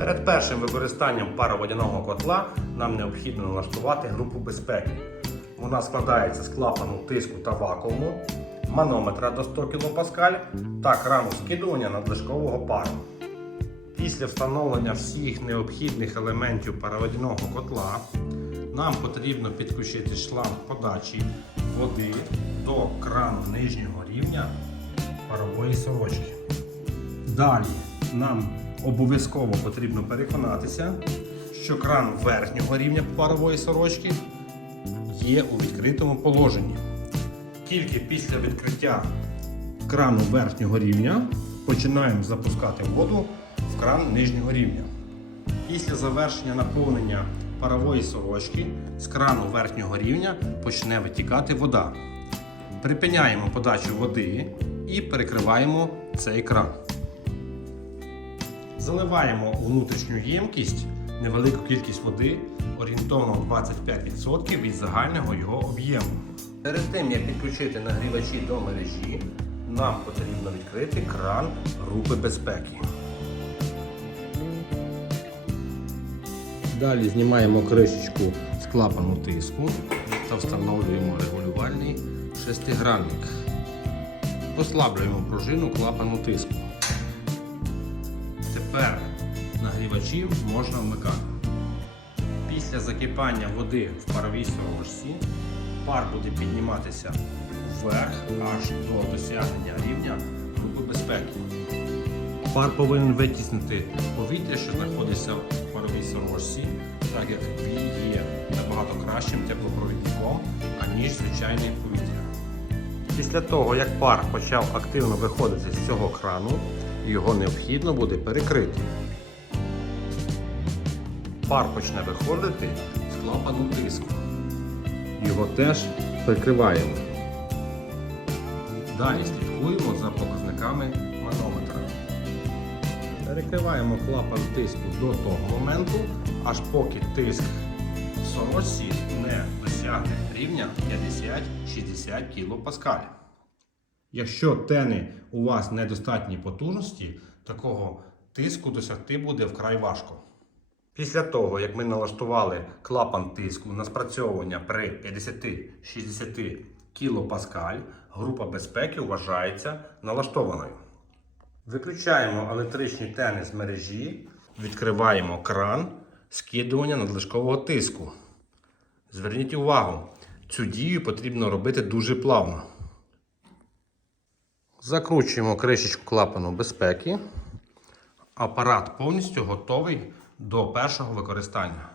Перед першим використанням пароводяного котла нам необхідно налаштувати групу безпеки. Вона складається з клапану тиску та вакууму, манометра до 100 кПа та крану скидування надлишкового пару. Після встановлення всіх необхідних елементів пароводяного котла нам потрібно підключити шланг подачі води до крану нижнього рівня парової сорочки. Далі нам обов'язково потрібно переконатися, що кран верхнього рівня парової сорочки є у відкритому положенні. Тільки після відкриття крану верхнього рівня починаємо запускати воду в кран нижнього рівня. Після завершення наповнення парової сорочки з крану верхнього рівня почне витікати вода. Припиняємо подачу води і перекриваємо цей кран. Заливаємо у внутрішню ємкість невелику кількість води, орієнтовно 25% від загального його об'єму. Перед тим як підключити нагрівачі до мережі, нам потрібно відкрити кран групи безпеки. Далі знімаємо кришечку з клапану тиску та встановлюємо регулювальний шестигранник. Послаблюємо пружину клапану тиску. Тепер нагрівачі можна вмикати. Після закипання води в паровій сорочці пар буде підніматися вверх аж до досягнення рівня групи безпеки. Пар повинен витіснити повітря, що знаходиться в паровій сорочці, так як він є набагато кращим теплопровідником, аніж звичайне повітря. Після того, як пар почав активно виходити з цього крану, його необхідно буде перекрити. Пар почне виходити з клапану тиску. Його теж прикриваємо. Далі слідкуємо за показниками манометра. Перекриваємо клапан тиску до того моменту, аж поки тиск в сорочці не досягне рівня 50-60 кПа. Якщо тени у вас недостатньої потужності, такого тиску досягти буде вкрай важко. Після того, як ми налаштували клапан тиску на спрацьовування при 50-60 кПа, група безпеки вважається налаштованою. Виключаємо електричні тени з мережі, відкриваємо кран скидування надлишкового тиску. Зверніть увагу, цю дію потрібно робити дуже плавно. Закручуємо кришечку клапану безпеки. Апарат повністю готовий до першого використання.